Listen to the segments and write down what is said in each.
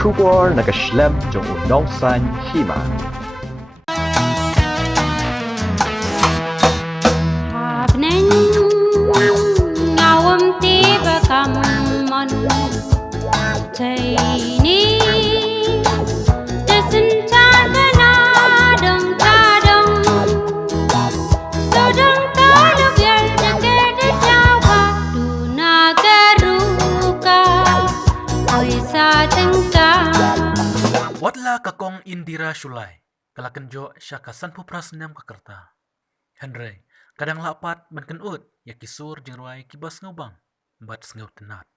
出国那个 Schlemm 中午农山戏嘛。Watla kakong Indira Shulai, kalakenjo syaka sanpu prasnem kakerta. Henry, kadang lapat menkenut ya kisur jengruai kibas ngubang, bat sengau tenat.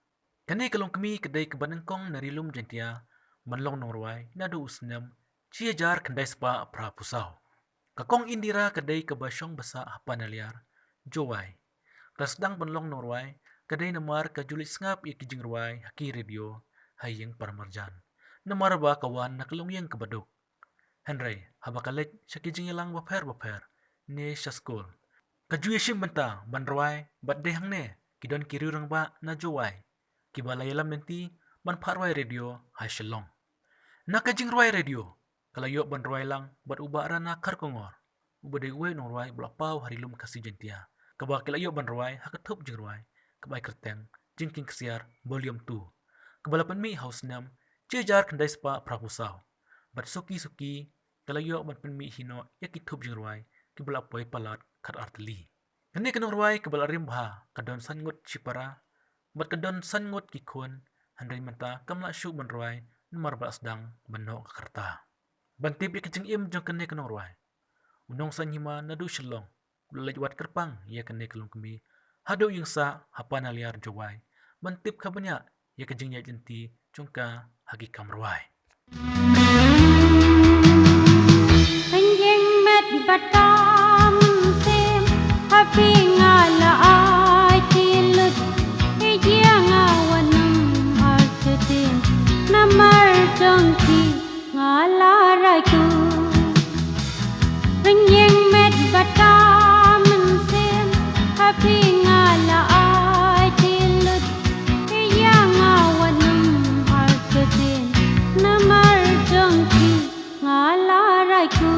Kani kalong kami kedai kebanengkong narilum jentia, manlong nongruai nadu usnem, cia jar kendai spa pra pusau. Kakong Indira kedai kebasyong besa hapa naliar, jowai. Kasdang manlong nongruai, kedai namar kajulit sengap ya kijengruai haki radio, hayeng paramarjan. Namar ba kawan nakalungyang kabadok. Henry, habakalit siya kijingilang baper, ne siya school. Kajuya siyang banta, banraway, bat dehang ne, kidon kirirang ba na joway. Kibalayalam nanti, banparway radio, hay shalong. Nakajingraway radio, kalayo banraway lang, bat ubara na karkongor. Ubaday uwe nongraway, bulapaw harilum kasi jentia. Kabakilayo banraway, hakatup jingraway, kabay kerteng, jingking kasiar, volume 2. Kabalapan mi house nam, cijar kendai spa prapusaw. Bat suki kalayo ban penmi hino yakitub jingruai kibalapoy palat kar arteli. Kani kanong ruai kabalarim bha kadon sangut sipara bat kadon sangut kikun handai manta kamla syu ban ruai numar basdang banno kakarta. Bantip ikijing im jong kani kanong ruai. Unong sanyima nadu shalong ulalaj wat kerpang ya kani kalong kami hado yung sa hapan aliar jowai. Bantip kabanya ya kajing ya jenti jongka hagi kamruai. Penjeng met batam sem happy ngala ai tilut ejang awanam harketin namar jongki ngala raiku. Penjeng met batam sem happy ngala ai tilut ejang awanam harketin namar jongki ngala raiku.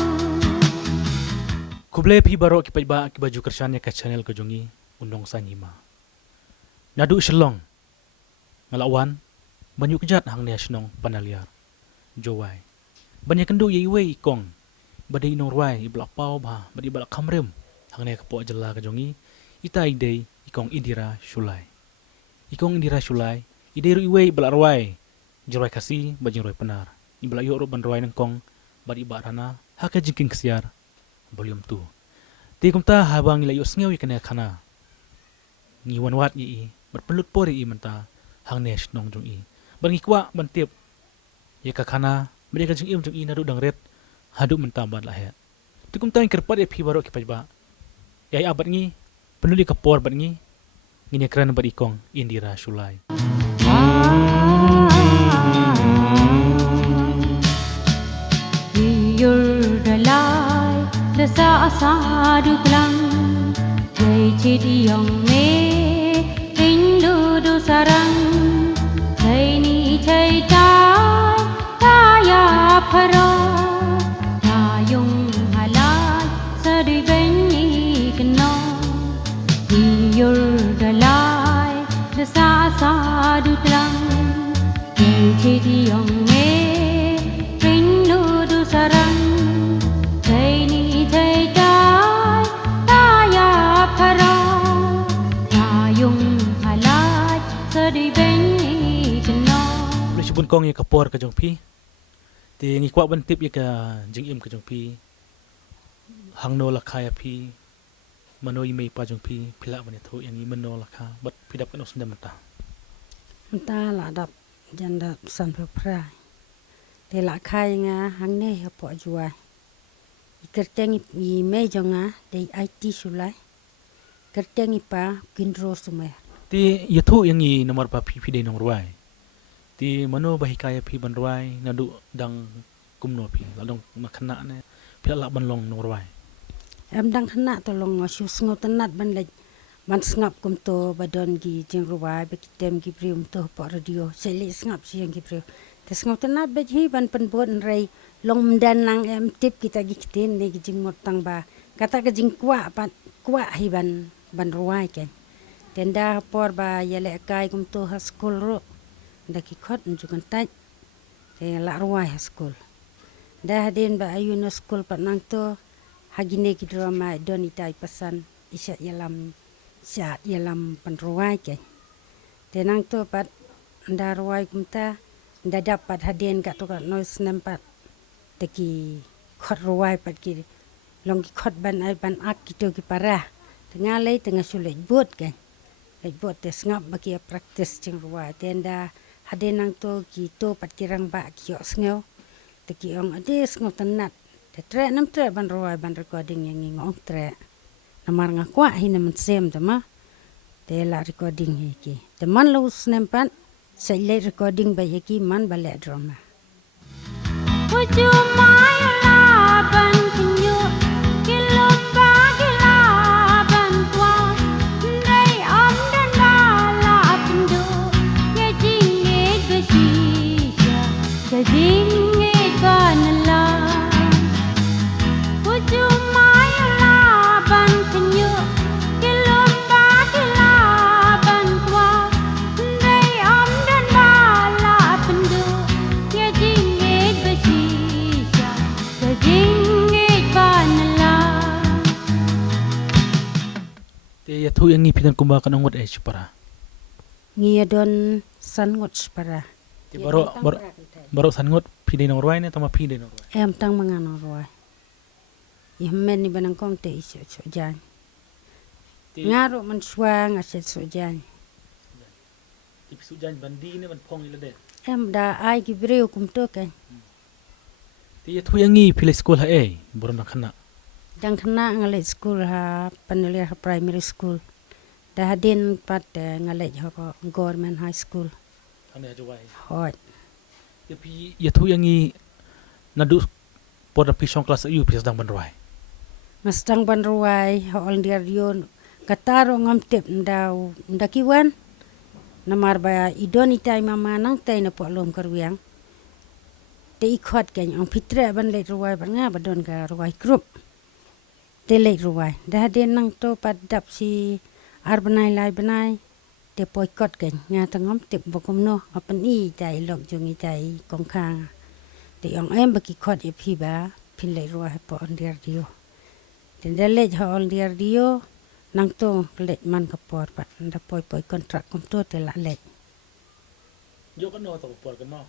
Kuble pi baro kipajba kibaju kersannya ke channel kejongi undong sanyima. Nadu shalong ngalawan banyu kejat hang nia shnong panaliar. Jowai. Banyak kendu yiwe ikong. Badai norwai ibla pau ba badi bala kamrem hang nia kepo jela kejongi ita ide ikong Indira Shulai. Ikong Indira Shulai ide ru iwe ibla rwai jerwai kasi bajing rwai penar. Ibla yo ro ban rwai nengkong badi barana haka jingking kesiar volume 2. Ti kumta habang ilayo sngew ikana kana. Ngiwan wat i berpelut pori i menta hang nesh nong jong i. Bangi kwa bantip. Ya kakana mereka jing im jong i nadu dang red hadu menta bad lahet. Ti kumta ing kerpat e pi baro kipajba. Yai abad ngi penuli kapor bad ngi ngini kran bad ikong Indira Shulai. Sa sa du klang jai chidi yong me rindu du sarang jai ni jai jai taya pharo tayung halai sadi benyi kno yur dalai sa sa du klang jai chidi yong me rindu du sarang jai ni Bun kong ya kapor ka jong pi ti ngi kwa ban tip ya ka jing im ka jong pi hang no la kha ya pi mano i mei pa jong pi phila ban tho yang i mano la kha bat pidap kan usndam ta la dap janda san pra te la khai nga hang ne ha po juai kerteng i mei jonga de IT Shulai kerteng i pa kindro sume ti yathu yang i nomor pa pi de nong ruai ti mano bahikaya pi banruai nadu dang kumno pi ladong makna ne phila ban long nong ruai em dang khna to long shu sngo tanat ban le man sngap kum to badon gi jing ruai be kitem gi prium to po radio sele sngap siang gi pri Tes ngau tenat beji ban penbuat rei long mendanang tip kita gikitin ni gijing motang ba. Kata gijing kuat hi ban ruai ke. Tenda por ba yale kai kum tu ha school ro. Da ki khot njukan tai. Te la ruai ha school. Da hadin ba ayu no school pat nang to hagine ki drama doni tai pasan isya yalam pan ruai ke. Te nang to pat nda ruai kum ta nda dapat hadin kat to kat noise nempat. Te ki khot ruai pat ki long ki khot ban ak ki to ki parah. Tengah lay tengah sulit buat ke. Buat tes ngap bagi praktis jeng ruai tenda hadin nang to ki to pat kirang ba ki ngau te ki ong ade ngau tenat te tre nam tre ban ruai ban recording yang ngong tre namar ngakwa hi nam sem tama te la recording hi ki te man lu snempat sai le recording ba ki man ba le drama Would you mind laban kinyo kilot ba kilaban kwa Ndai om dan bala pindu ya jingit besisya ya jingit banala Would you mind laban kinyo kilot ba kilaban kwa Ndai om dan bala pindu ya jingit besisya ya jingit banala Te ya thu yang ngi pitan kumba kan ngot para. ngia don san ngot para Te baro san ngot pide nang ruai ne tama pide nang ruai. em tang mangan ruai men ni banang kong te isu jan ngaru man suang aset jan Ti pisu jan bandi ne ban pong ila de. em da ai ki breu kum to ke Te ya thu yang ngi pile school ha boro nak khana. dang kena ngale school ha panelia ha primary school da hadin pat ngale ha government high school Ane ajwai. hot Te pi ya thu yang ngi nadu por pi song kelas yu pi sedang ban ruai. ngastang ban ruai ha ol dia yon kataro ngam tep ndau ndakiwan namar ba idoni tai mama nang tai na po lom karwiang te ikhot ken ang fitre ban le ruai ban nga badon ka ruai group te le ruai da hadin nang to pat dap si arbanai lai banai te poi kot ken nga tangam tep bokom no apan i tai lok jungi tai kong khang te ang em baki khot e phi ba phin le ruai po on dia dio te da le ha on dia dio nang to le man ka por pat da poi kontrak kom to te la le Yo kan no to por kan no.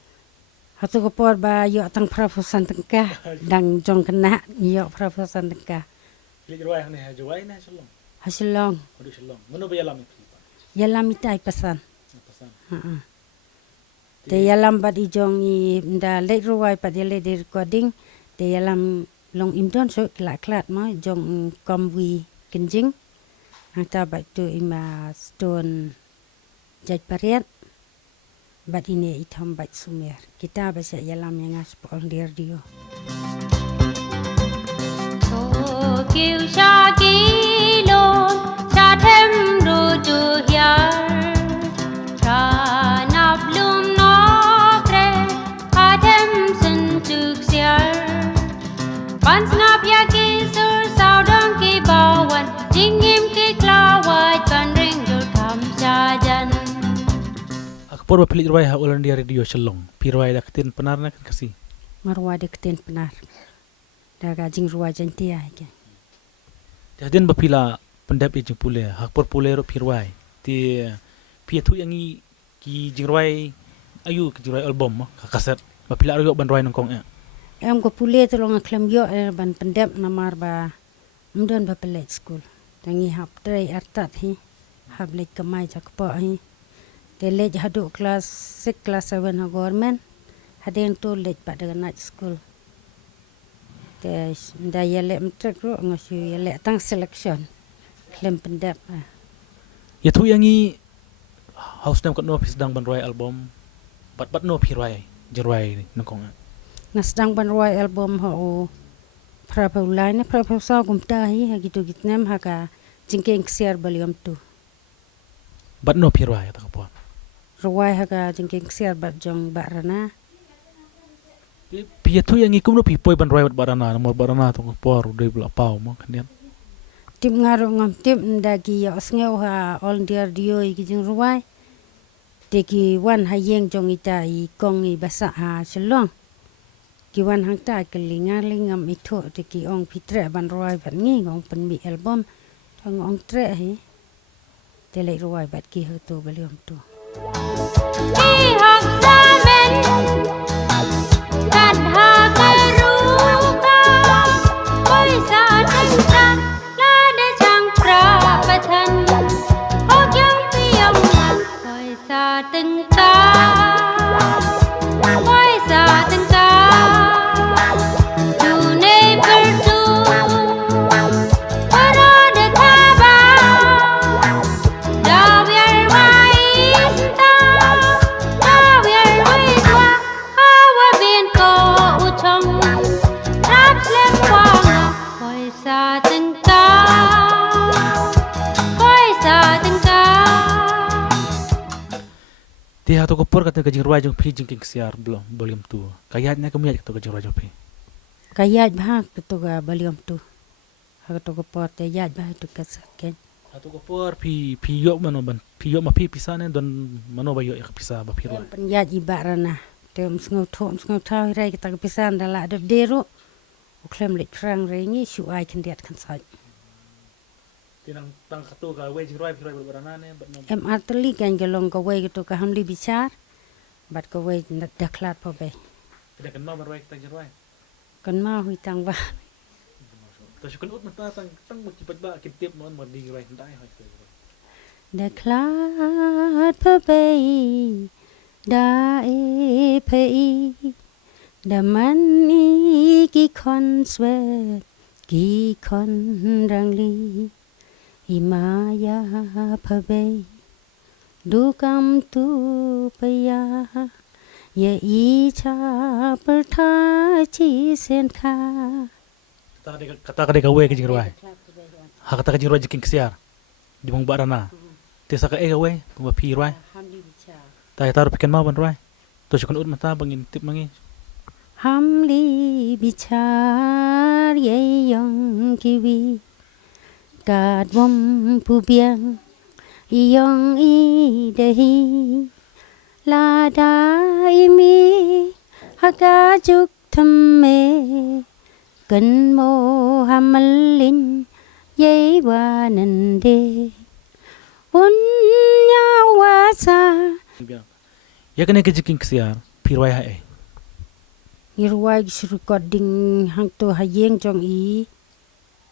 hatu ko por ba yo tang prafusan tengka dang jong kena yo prafusan tengka Pile ruai ne ajwai ne shalom. hasilong Odu shalom. Ngono ba yalam pi. yalam itai pasan Pasan. te yalam bat ijong i nda le ruai pat le de recording te yalam long imdon so klat ma jong komwi kenjing ata bat tu ima stone jaj pariat bat ini itam bat sumer kita basa yalam yang aspol dir dio kêu sa kilo sa thêm đồ chu hiar ra nắp lum nó pre ha thêm sin chuk siar ban snap ya ki sur sao dong ki bawan jingim ki klawat kan ring jur kam sajan Por ba pile ruai ha ulan dia radio shalom. Pi ruai da ketin penar na kan kasi. marwa de keten penar daga jing ruwa janti ai ke Jadi bapila pendap ijing pule hak por pule ro pi ruai. Ti pi thu yang ngi ki jing ruai ayu ki jing ruai album ka kaset bapila ro ban ruai nang kong em ko pule tolong aklam yo ban pendep namar ba mdon ba pelet school tangi hap tray artat hi hab lek kamai jak po hi te lej hadu class 6 class 7 ha government hadeng to lej pa daga night school te nda yele mtrek ro ngosu yele tang selection klem pendep Ya thu yang ngi house nam kat no pi sedang ban ruai album bat no pi ruai jing ruai nang kong nasdang ban roy album ho prapulai ne prapusa gumta hi ha gitu gitnem ha ka jingkeng siar volume 2 bat no pi ruai ta ko ruai ha ka jingkeng siar bat jong barana Pia tu yang ikum no pi poi ban roi barana nomor barana tu por dei bla pau mo kan Tip ngaru ngam tip ndagi ya osngeu ha all dia dio i kijing ruai. Teki wan hayeng jong ita i kong i basa ha selong. Ki wan hang ta kelinga lingam itu teki ong pitre ban ruai ban ngi ngong pen mi album. Tong ong tre hi. Tele ruai bat ki ho tu beliom tu. Đi học xa men gạt hà cây ru ca ôi xa chân ta la để chàng pra bát thân ô kyang piang ôi xa từng ca ôi xa từng ca du ne perdu para de thaba da biar mais ta da biar mais wa hawa bin ko uchong rap lem wang oi sa từng ca oi sa từng ca. Ti ha to ko por kata kajing ruai jong pi jing king siar belum volume tu. Kayatnya kami ajak to kajing ruai jong pi. Kayat bah tu ga beliom tu. Ha tu ko pot te yat bah tu kasaken. Ha to ko por pi yo mano ban pi yo ma pi pisane don mano ba yo pisa ba pi ruai. Pen yat ibarana. Tem sngau thau rai kita kepisan dala de deru. Uklem lek frang rai ni shu ai kendiat kan sai. Tinang tang katu ka we jing ruai pi ruai barana ne bat no. Em arteli kan gelong ka wei tu ka hamli bicar. Bat ka wei nak daklat po be. Tidak kenal ban ruai kita jing ruai. Kan ma hui tang ba. To shukun ut mata tang mo kipat ba kitip mon mo ding ruai ndai ha. Daklat po be. Da e pe. Da man i ki kon swet. Ki kon rang li. Imaya pabe dukam tu paya ye icha pertha chi sen kha Kata ka we kajing ruai. Ha kata kajing ruai jing siar. Di mong barana. Tisa ka e we ba pi ruai. Ta taru pikan mau ban ruai. To shukun ut mata bangin tip mangi. hamli bichar ye yong kiwi gạt bom pu biang yong i dehi la da mi haga juk tham me cần mo hamalin ye wa nan de un nya wa sa Ya kena kajing siar pi ruai ha e. irwai recording hang to hayeng jong i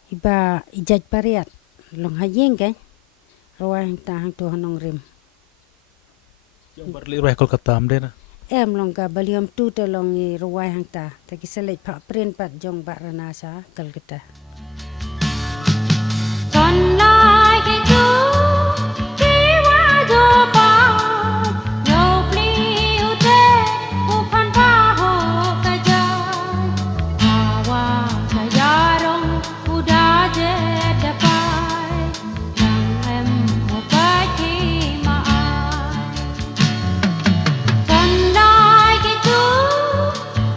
iba ijaj pariat long hayeng kan ruai hang to hanong rim Yang barli ruai Kolkata amde na. em long ka baliam tu te long i ruai hang ta ta ki selek pha pren pat jong barana sa Kolkata Còn lại cái chú khi qua dù ba nhiều pli u te u phan pha hồ ca ja hawa ca ya rong u da je da pai yang em một cái chi mà ai còn lại cái chú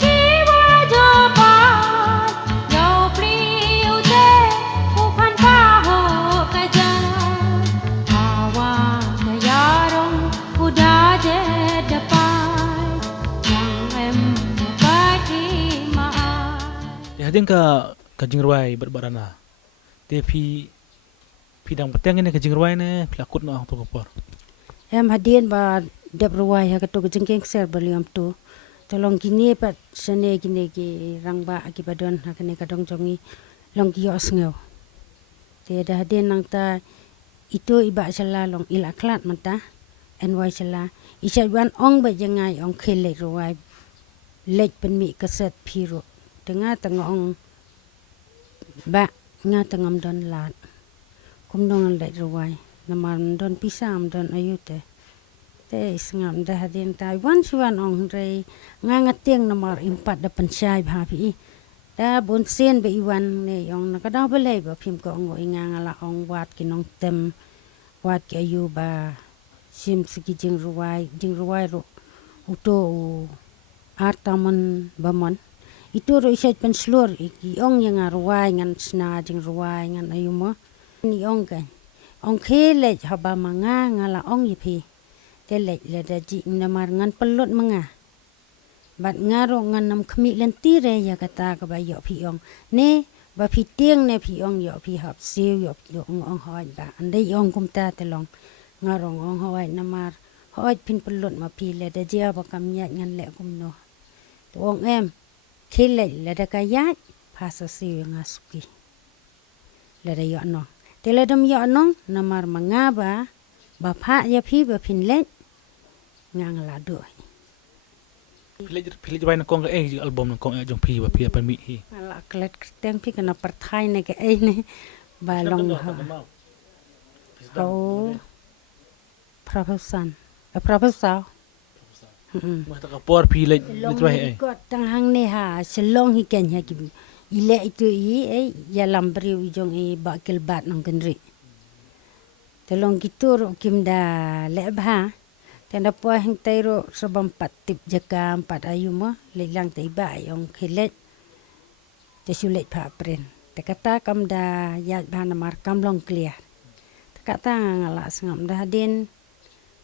khi qua dù ba nhiều pli u te u phan pha hồ ca ja hawa ca ya rong u da je da pai yang em một cái chi mà ai. Ya hading ka kajing ruai barana. Te pi dang petang ini kajing ruai ne pelakut no to ko por. em hadien ba dep ruai ha ka to jengkeng ser baliam tu tolong kini pat sene kini ki rangba ki badon ha kene kadong jongi long ki os ngeu te da hadien nang ta itu iba sala long ila klat mata NY sala isha wan ong ba jangai ong khele ruai lek pen mi kaset piro tengah tengah ong ba nga tengam don lat kum dong lek ruai naman don pisam don ayute te isngam da hadin tai wan suan ong rei nga ngatieng nomor 4 da pensai bha pi da bon sen be iwan ne ong na ka da bele ba phim ko ong nga ngala ong wat ki nong tem wat ki ayu ba sim siki jing ruai ro uto artaman bamon itu ro isai penslur iki ong yang arwai ngan sna jing ruai ngan ayumo ni ong kan ong khele haba manga ngala ong yipi telek le daji namar ngan pelut manga bat ngaro ngan nam khmi lentire ya kata ka ba yo pi ong ne ba pi tieng ne pi ong yo pi hap siu yo ong hoi ba andai ong kumta telong ngaro ong hoi namar hoi pin pelut ma pi le daji ba kam nyat ngan le kumno to ong em khile le da kayat phasa siu ngasuki le da yo no tele dam yo no namar manga ba pha ya pi ba pin le ngang la do Pilih jawain kong album kong jong pi ba pi apa mi hi. ala klet teng pi kana parthai ne ke ai ne balong ha oh professor Mah tak kapor pi le jawain ko tang hang ne ha selong hi ken ha ki ile itu ai ya lambri ujong ba kel bat nong kenri telong kitur kim da le ba tanda po hang tairo sabam patip jaka 4 ayu mo lelang taiba yung khilet te sulet pha pren te kata kam da ya bana mar kam long clear te kata ngala sangam da den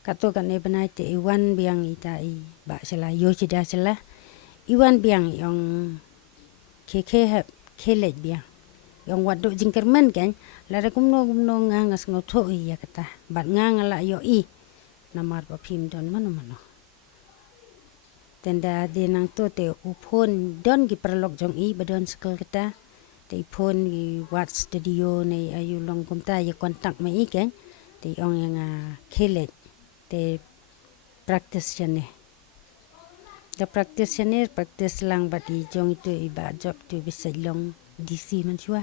kato kan e banai te iwan biang itai ba sela yo chida sela iwan biang yung keke khilet biang yung wadu jingkerman kan la kumno ngas ngotho ya kata bat ngala yo namar pa phim don mano tenda denang to te upon don gi perlok jong badon sekal kata te phone gi wat studio ne ayu long kumta ya kontak me ken te ong yang khelet te practice ne the practice lang bati jong itu iba job tu bisa long DC man chua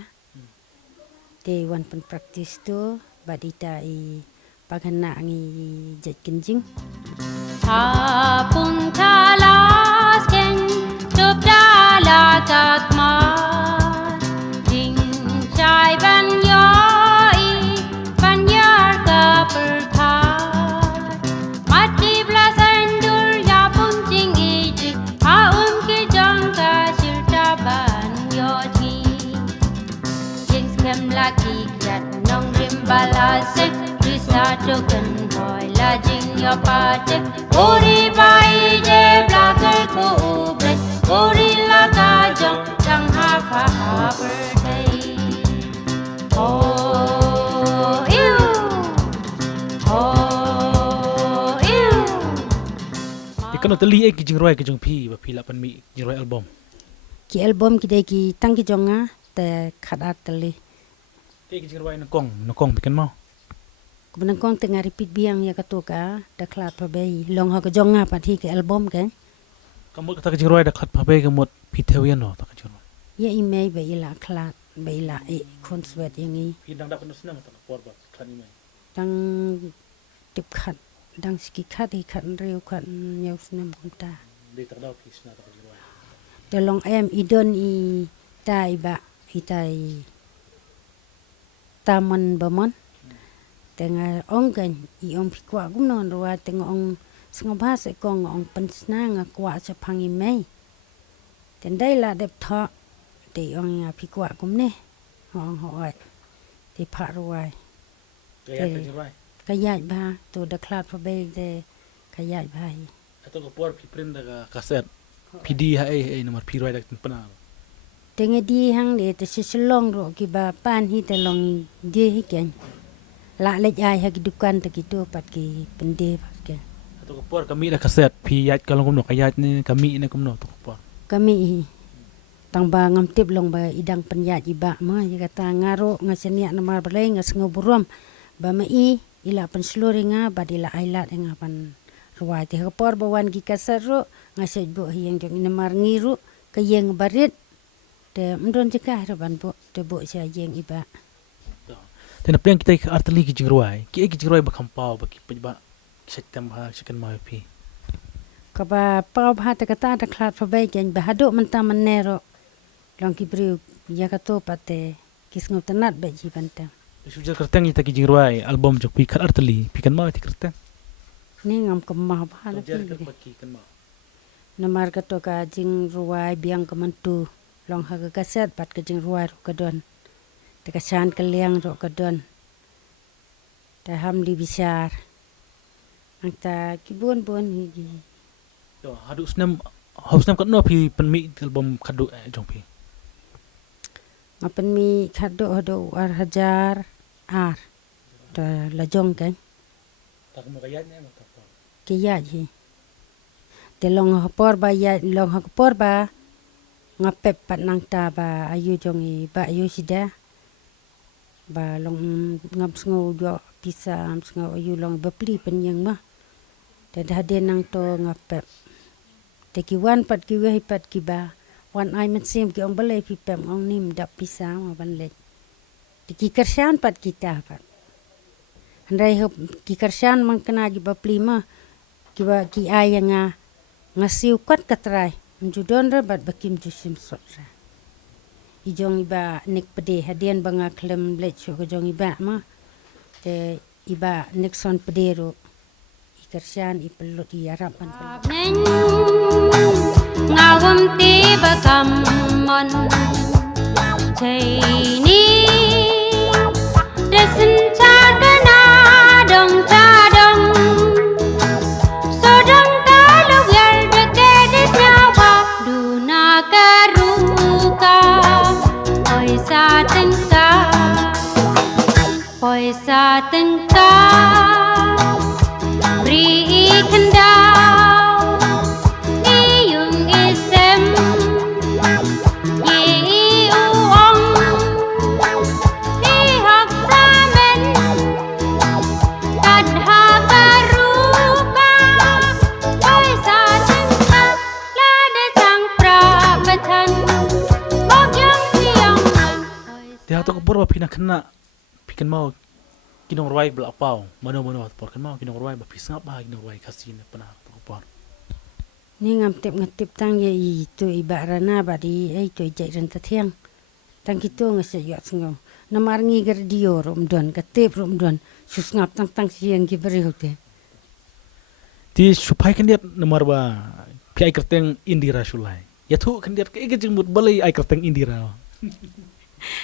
te wan pen practice tu badita pagana ngi jet kenjing Hapung talasken tupdala tatmat ding chai ban yoi banyar ka perpat mati blasandur ya punjing ijik haum ki jangka sirta ban yoti jing skem lagi kat nong rimbalasek satu kenhoi lajing ya pate ori bai de blakai ko ubre ori la ka jong chang ha pha birthday oh you Ikan teli ki jing roi ki jong pi ba pi la pan mi jing roi album. ki album ki dei ki tang ki jonga te khadat tele Ki jing roi nokong bikin mau. kebenang kong tengah repeat biang ya katuka daklat pa bay long ha ka jonga pati ke album kan Kamu kata jing roi dak khat pa be kamot pi thewian no tak jing roi. ya imei bay ila klat bay ila konswet yang i Pi dang dak nusna tak por ba khat ni mai. dang tip khat dang ski khat i khat riu khat nyau snam kumta Di tak dau pi sna tak jing roi. de long em idon i tai ba i tai taman bamon tengah ong kan i ong pikwa gumnon ruwa tengah ong sengobha se kong ong pensna nga kwa sa phangi mai tendai la dep tha te ong ya pikwa gumne ong hoi te pha ruwai Kaya jing roi. kayat ba to the cloud for bay de kayat ba hi Atau kapor pi print dak kaset. PD ha nomor pi roi dak pena. tengah di hang de te siselong ro ki ba pan hi te long de hi ken la le ai ha ki dukan te ki to pat ki pende pat ke Atau kapor kami dak kaset pi yat kalau kumno kayat ni kami ni kumno tu kapor. kami hi tang ba ngam tip long ba idang penyat iba ma ya kata ngaro ngasenia namar balai ngas ngoburom ba ma ila pen sloringa badila ailat nga pan ruai te kapor bawan ki kasaro ngasej bo hi yang jong namar ngiru kayeng barit te mdon jeka ban bo te bo sia yeng iba Tena plan kita arteli ki jing roi. Ki jing roi ba kampau ba ki ba setem ha chicken mai pi. kaba pau bha te kata ta klat fa bai ken ba hado man ta man nero long ki bru ya kato pate kis ngop tanat ba ji banta Sujar kerteng kita ki jing roi album jok pi khat arteli pi kan mau ti kerteng. ni ngam kam ma bha la Sujar pi ker pa ki kan mau. Namar kato ka jing ruai biang kementu. Long ha kaset pat ka jing ruai ro kadon. Te kasan kaliang ro kadon. Ta ham di bisar. Ang ta kibun-bun higi. Yo haduk senam kat no pi penmi album kaduk jong pi. Ngapen mi hado ar hajar ar. Ta lajong kan. Tak mo kayanya mo kapal. Kaya ji. Te long hapor ba ya long hapor ba ngapep pat nang ta ba ayu jong I ba ayu sida. Ba long ngap sngo jo pisa am sngo ayu long bapli penyang mah. Te hade nang to ngapep. Te ki wan pat ki we pat ki ba. Wan ai men sim ki ong balai pi pem ong nim dap pisa ma ban le. Te ki kersan pat kita pat. Handai hop ki kersan mang kena gi bapli mah. Ki ba ki ai nga ngasiu kot katrai. Menjudon ra bat bakim jusim sot ra. Ijong iba nik pede hadian banga klem let syo ko jong iba ma. Te iba nik son pede ro. Ikersian ipelut iarapan pelut. Nen ngawam ti bakamon Chaini Desen chadana dong chadong Sodong taluk yal dekedis nyawa Duna keruka Poisa tengka Beri kendau Iyung isem Yi uong Ihak samen Tadha karuka Poisa tengka Lada sang prabatan Bogyang siang Dia tu kapur ba pina kena pikan mau kinong ruai bela apau. Mana por kan mau kinong ruai ba pisang apa kinong ruai kasih na pernah kapur. Ni ngatip tang ye itu ibarana ba di ai to jai ran ta thiang. Tang kitu ngase yot sngo. Namar ngi ger dio rom don katip rom don. Sus ngap tang siang ki beri hote. Ti supai kan dia nomor ba pi ai kerteng Indira Sulai. Ya tu kan dia ke jengmut balai ai kerteng Indira.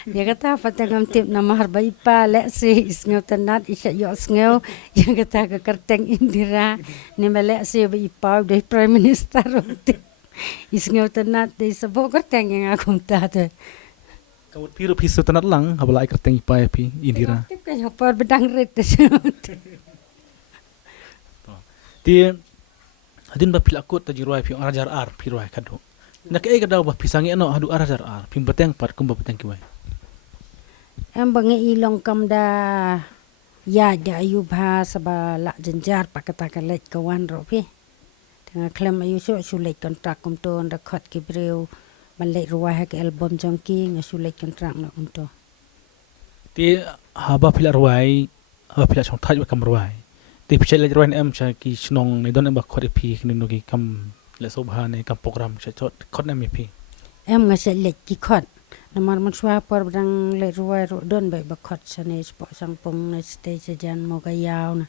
Ya kata patang tip namar ba ipa le si sngo tanat isa yot sngo. Ya kata ke kerteng Indira ni mele si ba ipa de prime minister hote. Isngo tanat de sabo kerteng yang aku ta te. Kau piru pisu tanat lang habala ai kerteng ipai pi Indira. Tip ka hopor bedang ret te. Ti hadin ba pilakut ta jiruai pi arajar ar pi ruai kadu. Nak ai kadau ba pisangi ano hadu arajar ar pi beteng pat kum ba beteng kiwai. Em bangi ilong kam da ya da ayu bha saba la jenjar pakata ka lek kawan ro pi. Tengah klem ayu so sulek kontrak kum to nda khot ki breu ban lek ruai ha ke album jongki ngasulek kontrak na kum to. Ti haba pila ruai haba pila chong thaj ba kam ruai. Ti pichai le ruai em cha ki snong ne don em ba khot pi kini no ki kam le sobha ne kam program cha chot khot em pi. Em ngase lek ki khot. Namar man swa por bang lek ruai ro don ba khot sane spo sang pong na stage jan mo ga yaw na.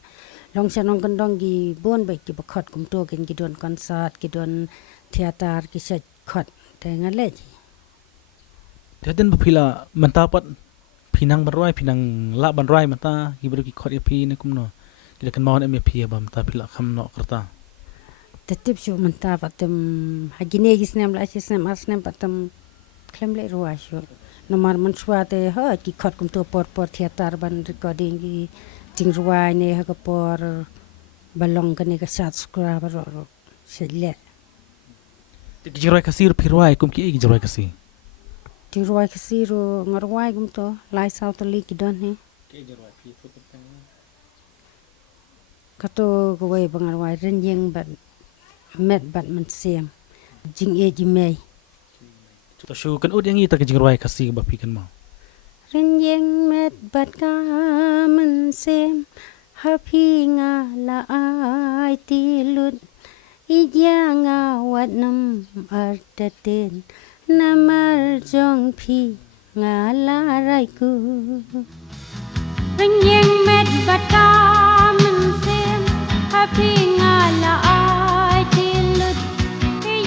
Long sanong kandong gi bon ba ki ba khot kum to ken ki don konsert ki don teater ki se khot te ngale. Ti hadin ba pila mantapat pinang barwai pinang la banrai mata gibru ki khot pi ne kum no. Kita kan mau em pi ba mata pila kham no kerta. Tetip syu menta patem hagine gisnem la sisnem asnem patem klem le ruwa syu nomar man swate ha ki khot kum to por theater ban recording gi ting ruwa ne ha ko por balong kane ka subscribe ro sele Ti jiruai kasir pi ruai kum ki jiruai kasih. ting ruwa kasi ro ngarwai kum to lai south li ki don he Ki jiruai pi futu tang. kato go wei bangarwai ren yeng ban met bat man siam jing e ji mei To shu kan ud yang i ta ki jiruai kasih ba pi kan mau. ren yeng met bat ka man siam ha phi nga la ai ti lut i ja nga wat nam ar ta ten namar jong phi nga la rai ku ren yeng met bat ka man siam ha phi nga la ai ti lut i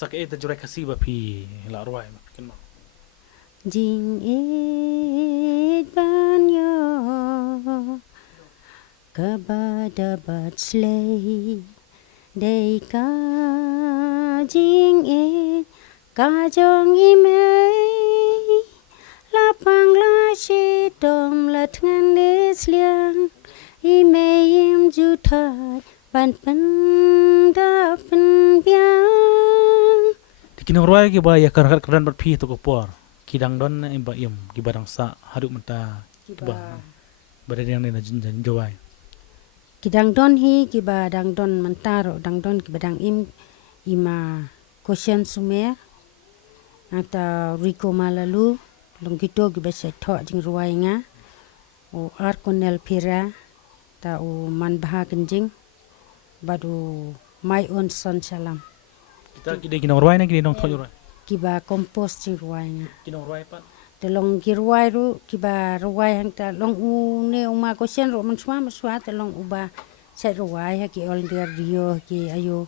sak ta jurai kasih bapi la ruai kan ma Jing it ban yo kabadabat slay day ka jing it ka jong imei lapang la shi dom la tngan des liang imei im ju thai ban pen da pen biang dikinong ruai ki ba ya kar keran bapi to ko por kidang don ba im ki badang sa haduk menta ba badang yang na jin jawai Kidang don hi kiba dang don mentaro dang don kiba dang im ima kosyan sumer ata Rico Malalu long kito kiba se tho jing ruai nga o Arkonel Pira ta o manbaha kenjing badu my own son salam kita kide kinong ruai na kide nong thoi ruai kiba kompos jing ruai nga kinong ruai pa telong kiruai ru kiba ruai hang ta long u ne uma kosyan ro manswa maswa telong uba sai ruai ha ki ol der dio ki ayo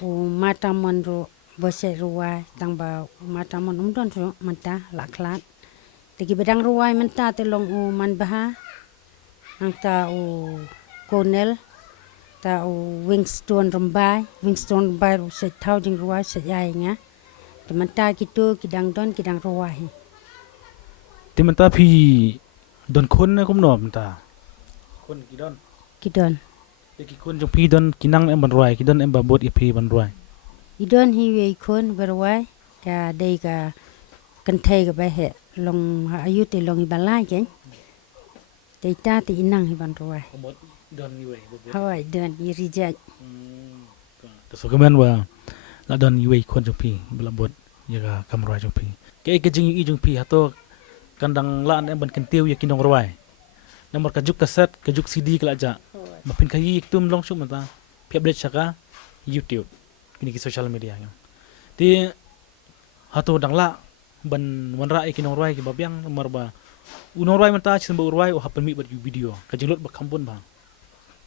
u matamon ro bo sai ruai tang ba matamon don ro manta laklat te ki bedang ruai menta telong u manbaha hang ta u konel ta u Winston Rambai ru sai thau jing ruai sai ai nga te menta kitu kidang don kidang ruai ti menta phi don khon na kum nom ta khon ki don kidon te ki khon jong phi don kinang em ban ruai ki don em ba bot i phi ban ruai idon hi we khon berwai ka dei ka kan thai ka ba he long ayu te long ibalai ken te ta te inang hi ban ruai mot don ni we hawai don i rijat to so kemen wa la don i we khon jong phi bla bot ya ka kam ruai jong phi ke jing i jong phi ha to kandang lan em ban kentiu ya kinong ruai nomor kajuk kaset kajuk CD kala ja mapin kayi tum long sum mata update saka YouTube kini ki social media yang ti hato dangla ban wanra e kinong ruai ki babyang nomor ba unong ruai mata chimba ruai o happen mi bat video kajilot ba kambon ba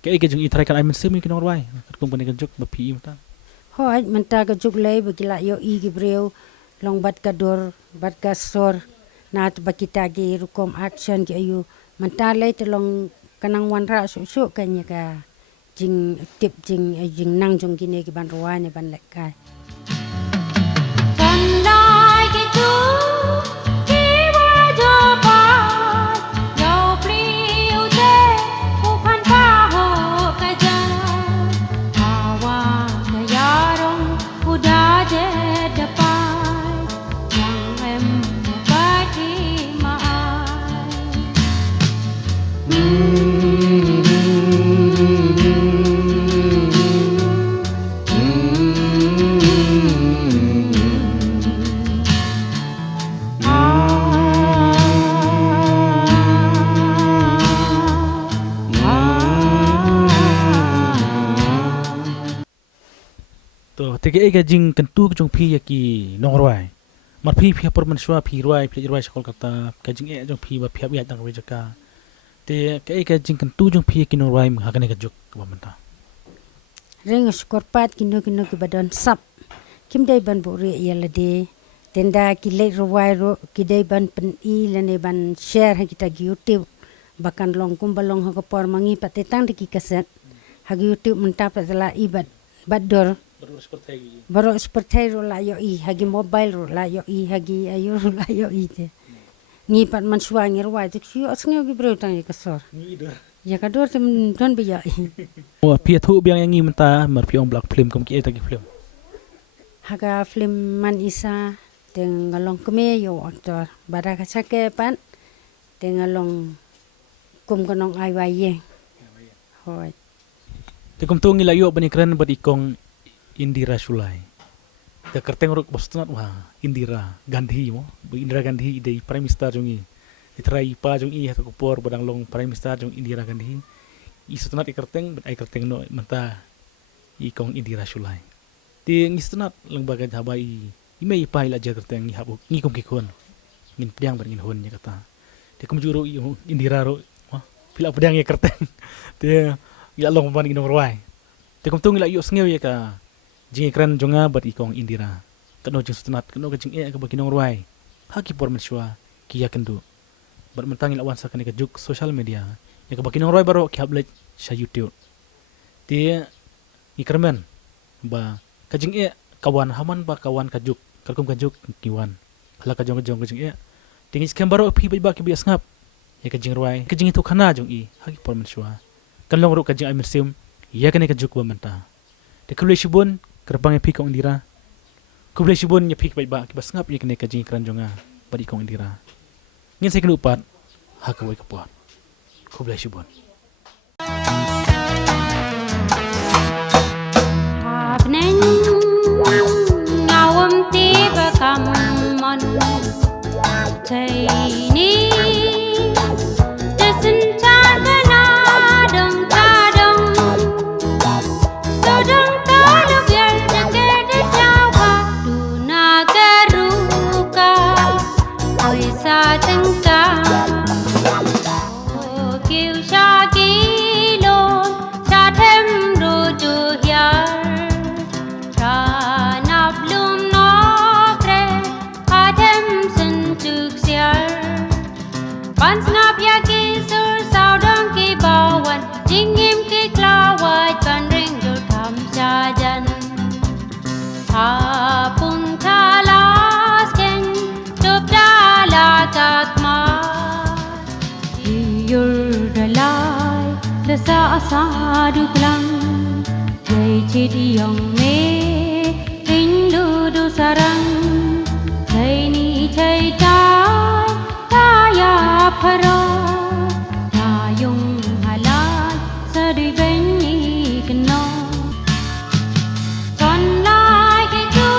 ke jung i try kan ai men sim kinong ruai kum ban kajuk ba pi mata hoi menta ka juk lei bagila yo i gibreu long bat ka dor bat ka sor nat bakita gi rukom action ki ayu menta lei te long kanang wanra su kanya ka jing tip jing nang jong gine ki ban ruai ne ban lekai Candai ke tu kiwa japa yo priu te upan pa ho kaja awa ke yarong uda de depan yang em pati mai to te ke jing kentu jong phi ya ki nong ruai mar phi phi por man shwa phi ruai shakol kata ka jing jong phi ba phi ya dang ri jaka te ke jing kentu jong phi ki nong ruai ha kane ka juk ba manta ring skorpat kino ki badan sap kim dai ban buri yala de tenda ki le ruai ro ki dai ban pen i lene ban share ha kita gi YouTube bakan long kum balong ha ko por mangi patetang de ki kaset ha gi YouTube menta patela ibat bador baru seperti ro la yo i hagi mobile ro la yo i hagi ayo ro la yo i te ngi pat man suangi ro wa te si asnge gi bro tang ka sor ya ka dor tem don bi ya o phi thu biang yang ngi menta mar phi ong black film kom ki ta ki film haga film man isa tengalong keme yo aktor bara ka sake pan tengalong kum kanong ai wai ye hoi te kom tu ngi la yo bani kren bat ikong Indira Sulai. Te kerteng ruk bostunat wa Indira Gandhi mo. Bu Indira Gandhi ide Prime Minister jongi. Itrai pa jongi ha ko por badang long Prime Minister jong Indira Gandhi. Istunat ikerteng bet ai kerteng no menta ikong Indira Sulai. Ti ngistunat lang bagad habai imei pa ila ja kerteng ni habu ngi kom kikon. Ngin pedang bar ngin hon nya kata. Te kom juro Indira ro pila pedang ya kerteng. Te ila long ban ngin ruai. Te kom tung ila yo sngew ya ka jing keren jonga bat ikong Indira kano jing sutenat kano ke jing ke bagi nong ruai haki por mensua ki ya kendu bar mentang ilawan sakane ke juk social media ya ke bagi nong ruai baro ki hablet sha YouTube ti ikermen ba ka jing kawan haman ba kawan ka juk kalkum ka juk kiwan hala ka jong ka jing tingis kem baro pi ba ki bias ngap ya ke jing ruai ke jing itu khana jong haki por mensua kan long ru ka jing amir sim ya kene ke juk ba menta de kulai shibun kerbang pi kong dira kublai shibun nya pik ba ki basngap ye kene ka jing kran jonga badi kong dira ngin se kenu pat ha ka wai ka pot kublai shibun Abnen ngawam tiba kamon Taini Desin chagana dong kadong Sodong taluk yal jake de jawa Duna geruka Oi sa tengka O kiu shagilo Chatem rojo hyar Ranap lum nopre Adem sentuk siar Pan snap ya kisur saudang ki bawan Jingim ki klawat pan ring jor kam jajan Tapung talas ken Tup dala kakmat Iyur dalai Desa asadu klang Jai chidiyong me Rindu du sarang Jai ni jai jai Taya pharo Tayung halal Sadi benyi keno Con lai ke tu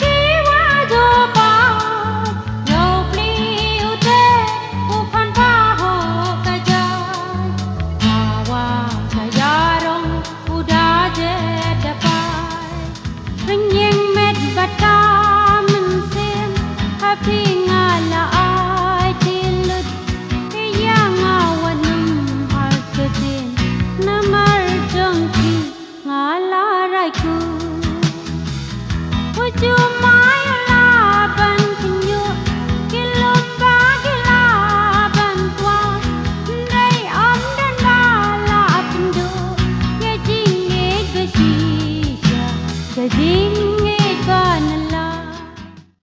Kiwa jo pa Yo pli ute Upan pa ho kajai Awa sayarong Uda je dapai Renyeng med bata mensim Happy ngala ai tilut Yang awanum harketin Namar jongki ngala raiku Ujumay laban kinyo Kilut bagi laban tua Day om dan bala pendo Ya jingit besisya Jajing